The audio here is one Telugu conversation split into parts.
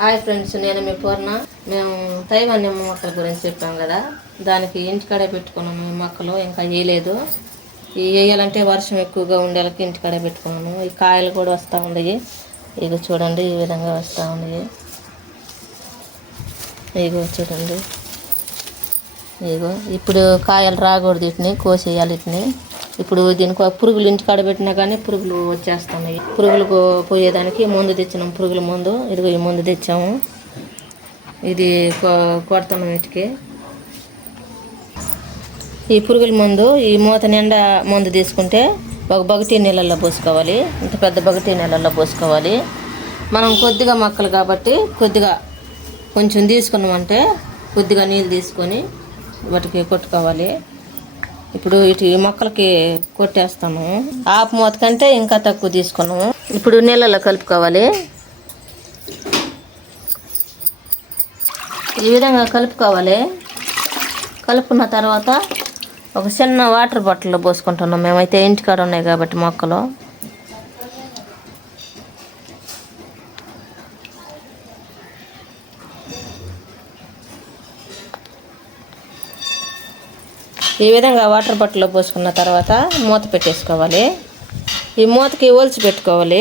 హాయ్ ఫ్రెండ్స్, నేను మీ పూర్ణ. మేము తైవాన్ నిమ్మ మొక్కల గురించి చెప్పాం కదా, దానికి ఇంటికాడే పెట్టుకున్నాము. ఈ మొక్కలు ఇంకా వేయలేదు. ఇవి వేయాలంటే వర్షం ఎక్కువగా ఉండేళ్ళకి ఇంటికాడే పెట్టుకున్నాము. ఈ కాయలు కూడా వస్తూ ఉన్నాయి. ఇక చూడండి, ఈ విధంగా వస్తూ ఉన్నాయి. ఇగో చూడండి, ఇగో ఇప్పుడు కాయలు రాకూడదు, వీటిని కోసేయాలి. వీటిని ఇప్పుడు దీనికి పురుగులు ఇంటికాడ పెట్టినా కానీ పురుగులు వచ్చేస్తున్నాయి. పురుగులకు పోయేదానికి మందు తెచ్చినాం, పురుగుల మందు. ఇదిగో ఈ మందు తెచ్చాము, ఇది కొడతాము వీటికి. ఈ పురుగుల మందు ఈ మూత నిండా మందు తీసుకుంటే ఒక బగటి నీళ్ళల్లో పోసుకోవాలి. ఇంత పెద్ద బగటి నీళ్ళల్లో పోసుకోవాలి. మనం కొద్దిగా మొక్కలు కాబట్టి కొంచెం తీసుకున్నామంటే కొద్దిగా నీళ్ళు తీసుకొని వాటికి కొట్టుకోవాలి. ఇప్పుడు ఇటు మొక్కలకి కొట్టేస్తాము. ఆపు మూత కంటే ఇంకా తక్కువ తీసుకున్నాము. ఇప్పుడు నీళ్ళలో కలుపుకోవాలి. ఈ విధంగా కలుపుకోవాలి. కలుపుకున్న తర్వాత ఒక చిన్న వాటర్ బాటిల్లో పోసుకుంటున్నాం. మేమైతే ఇంటికాడ ఉన్నాయి కాబట్టి మొక్కలు. ఈ విధంగా వాటర్ బాటిల్లో పోసుకున్న తర్వాత మూత పెట్టేసుకోవాలి. ఈ మూతకి ఓల్చి పెట్టుకోవాలి.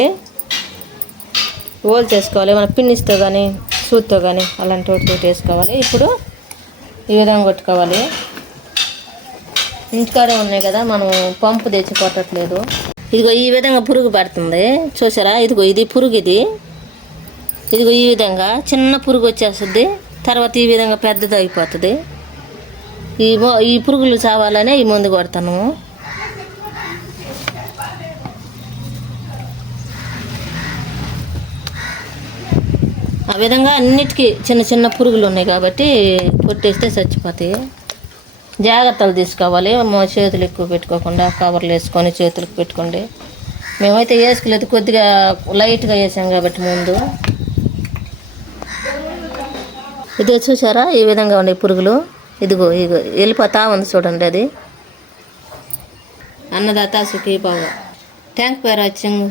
ఓల్చి వేసుకోవాలి. మన పిన్నిస్తో కానీ సూత్తో కానీ అలాంటి వాటితో వేసుకోవాలి. ఇప్పుడు ఈ విధంగా కొట్టుకోవాలి. ఇంటికాడే ఉన్నాయి కదా, మనం పంపు తెచ్చి కొట్టట్లేదు. ఇదిగో ఈ విధంగా పురుగు పడుతుంది, చూసారా? ఇదిగో ఇది పురుగు. ఇదిగో ఈ విధంగా చిన్న పురుగు వచ్చేస్తుంది. తర్వాత ఈ విధంగా పెద్దది అయిపోతుంది. ఈ పురుగులు చావాలనే ఈ మందు కొడతాను. ఆ విధంగా అన్నిటికీ చిన్న చిన్న పురుగులు ఉన్నాయి కాబట్టి కొట్టేస్తే చచ్చిపోతాయి. జాగ్రత్తలు తీసుకోవాలి. చేతులు ఎక్కువ పెట్టుకోకుండా కవర్లు వేసుకొని చేతులకు పెట్టుకోండి. మేమైతే వేసుకోలేదు, కొద్దిగా లైట్గా వేసాం కాబట్టి ముందు. ఇదిగో చూసారా, ఈ విధంగా ఉన్నాయి పురుగులు. ఇదిగో వెళ్ళిపోతా ఉంది చూడండి. అది అన్నదాత సుఖీ భవ. Thank for watching.